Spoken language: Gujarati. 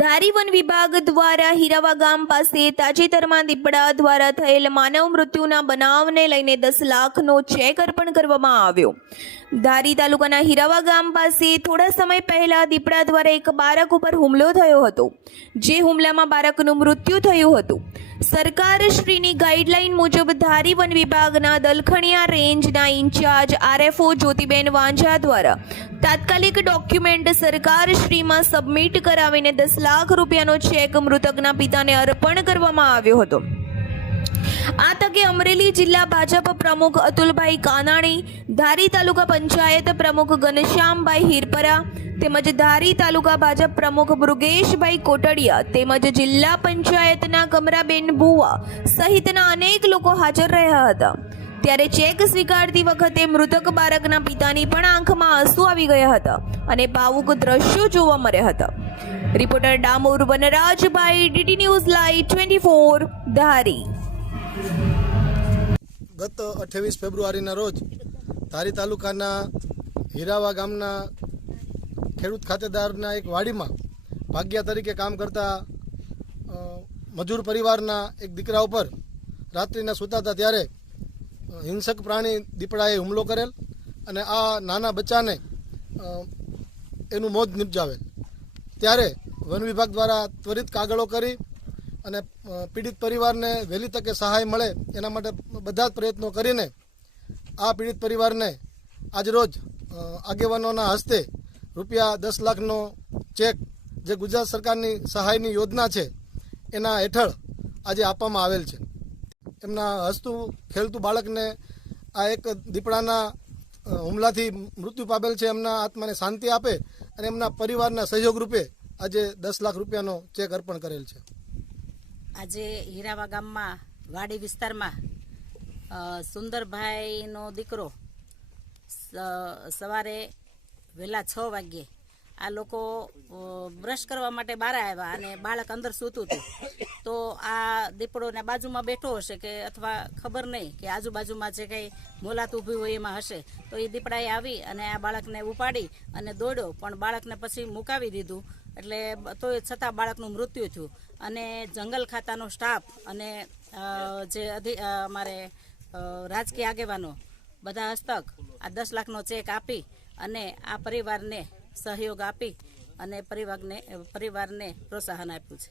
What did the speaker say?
ધારી વન વિભાગ દ્વારા હીરાવા ગામ પાસે તાજેતરમાં દીપડા દ્વારા થયેલ માનવ મૃત્યુના બનાવને લઈને 10 લાખનો ચેક અર્પણ કરવામાં આવ્યો। ધારી તાલુકાના હીરાવા ગામ પાસે થોડા સમય પહેલા દીપડા દ્વારા એક બાળક ઉપર હુમલો થયો હતો, જે હુમલામાં બાળકનું મૃત્યુ થયું હતું। સરકારશ્રીની ગાઈડલાઈન મુજબ ધારી વન વિભાગના દલખણિયા રેન્જના ઇન્ચાર્જ આરએફઓ જ્યોતિબેન વાંઝા દ્વારા તાત્કાલિક ડોક્યુમેન્ટ સરકારશ્રીમાં સબમિટ કરાવીને 10 લાખ રૂપિયાનો ચેક મૃતકના પિતાને અર્પણ કરવામાં આવ્યો હતો। આ તકે અમરેલી જિલ્લા ભાજપ પ્રમુખ અતુલભાઈ કાનાણી, ધારી તાલુકા પંચાયત પ્રમુખ ઘનશ્યામભાઈ હિરપરા તેમજ ધારી તાલુકા ભાજપ પ્રમુખ મૃગેશભાઈ કોટડિયા તેમજ જિલ્લા પંચાયતના કમરાબેન ભુવા સહિતના અનેક લોકો હાજર રહ્યા હતા। ત્યારે ચેક સ્વીકારતી વખતે મૃતક બાળકના પિતાની પણ આંખમાં આંસુ આવી ગયા હતા અને ભાવુક દ્રશ્યો જોવા મળ્યા હતા। Reporter Damor વનરાજભાઈ, DT news live 24 ધારી। ગત 28 ફેબ્રુઆરીના રોજ ધારી તાલુકાના હીરાવા ગામના ખેડૂત ખાતેદારના એક વાડીમાં ભાગ્યા તરીકે કામ કરતા મજૂર પરિવારના એક દીકરા ઉપર રાત્રિના સૂતા હતા ત્યારે હિંસક પ્રાણી દીપડાએ હુમલો કરેલ અને આ નાના બચ્ચાને એનું મોત નિપજાવેલ। ત્યારે વન વિભાગ દ્વારા ત્વરિત કાગળો કરી અને પીડિત પરિવારને વહેલી તકે સહાય મળે એના માટે બધા જ પ્રયત્નો કરીને આ પીડિત પરિવારને આજરોજ આગેવાનોના હસ્તે રૂપિયા 10 લાખનો ચેક જે ગુજરાત સરકારની સહાયની યોજના છે એના હેઠળ આજે આપવામાં આવેલ છે। એમના હસતું ખેલતું બાળકને આ એક દીપડાના હુમલાથી મૃત્યુ પામેલ છે, એમના આત્માને શાંતિ આપે અને એમના પરિવારના સહયોગ રૂપે આજે 10 લાખ રૂપિયાનો ચેક અર્પણ કરેલ છે। આજે હીરાવા ગામમાં વાડી વિસ્તારમાં સુંદરભાઈનો દીકરો સવારે વહેલા 6 વાગ્યે આ લોકો બ્રશ કરવા માટે બહાર આવ્યા અને બાળક અંદર સૂતું હતું, તો આ દીપડોને બાજુમાં બેઠો હશે કે અથવા ખબર નહીં કે આજુબાજુમાં જે કંઈ મોલાત ઊભી હોય એમાં હશે, તો એ દીપડાએ આવી અને આ બાળકને ઉપાડી અને દોડ્યો, પણ બાળકને પછી મુકાવી દીધું એટલે તો છતાં બાળકનું મૃત્યુ થયું। અને જંગલ ખાતાનો સ્ટાફ અને જે અમારે રાજકીય આગેવાનો બધા હસ્તક આ 10 લાખનો ચેક આપી અને આ પરિવારને સહયોગ આપી અને પરિવારને પ્રોત્સાહન આપ્યું છે।